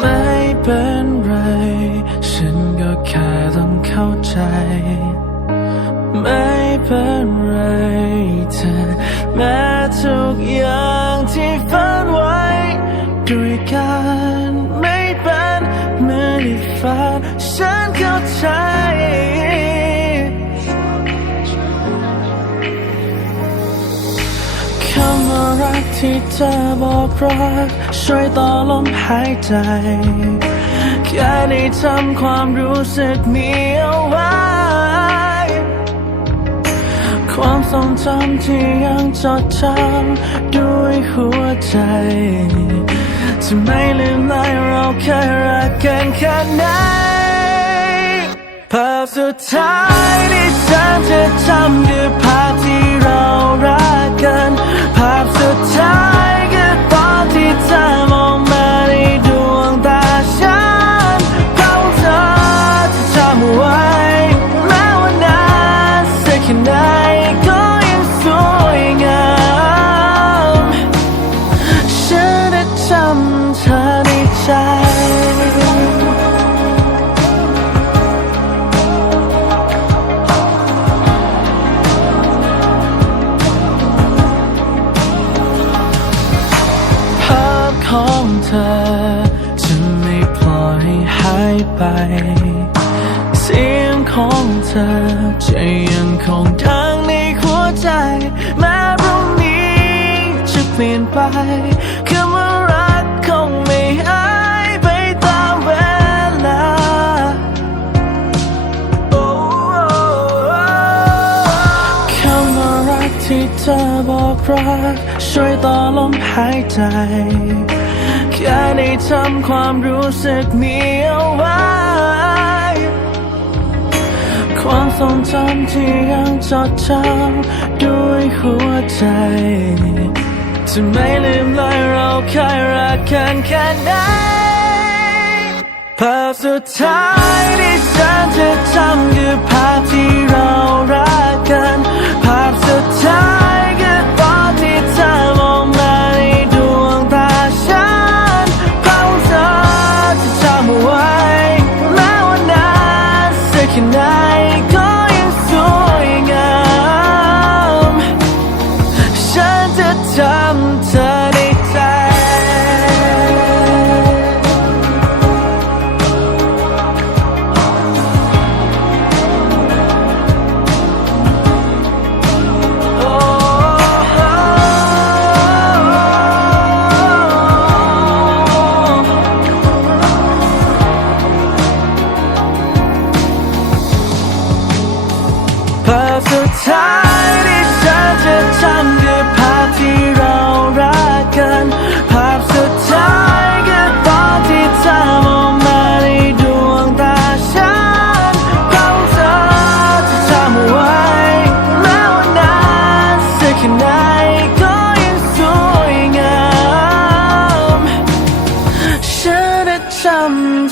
ไม่เป็นไร ฉันก็แค่ต้องเข้าใจ ไม่เป็นไรเธอแม้ทุกอย่างที่ฝันไว้ด้วยกันไม่เป็นเหมือนที่ฝันฉันเข้าใจ รักที่เธอบอกรัก ช่วยต่อลมหายใจ แค่ได้ทำความรู้สึกนี้เอาไว้ ความทรงจำที่ยังจดจำด้วยหัวใจจะไม่ลืมเลยเราเคยรักกันแค่ไหนภาพสุดท้ายที่ฉันจะจำคือภาพ ใจภาพของเธอจะไม่ปล่อยให้หายไป เสียงของเธอจะยังคงดังในหัวใจ แม้พรุ่งนี้จะเปลี่ยนไปคำว่า ที่เธอบอกรัก ช่วยต่อลมหายใจ แค่ได้ทำความรู้สึกนี้เอาไว้ ความทรงจำที่ยังจดจำด้วยหัวใจจะไม่ลืมเลยเราเคยรักกันแค่ไหนภาพสุดท้ายที่ฉันจะจำคือภาพที่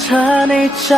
เธอในใจ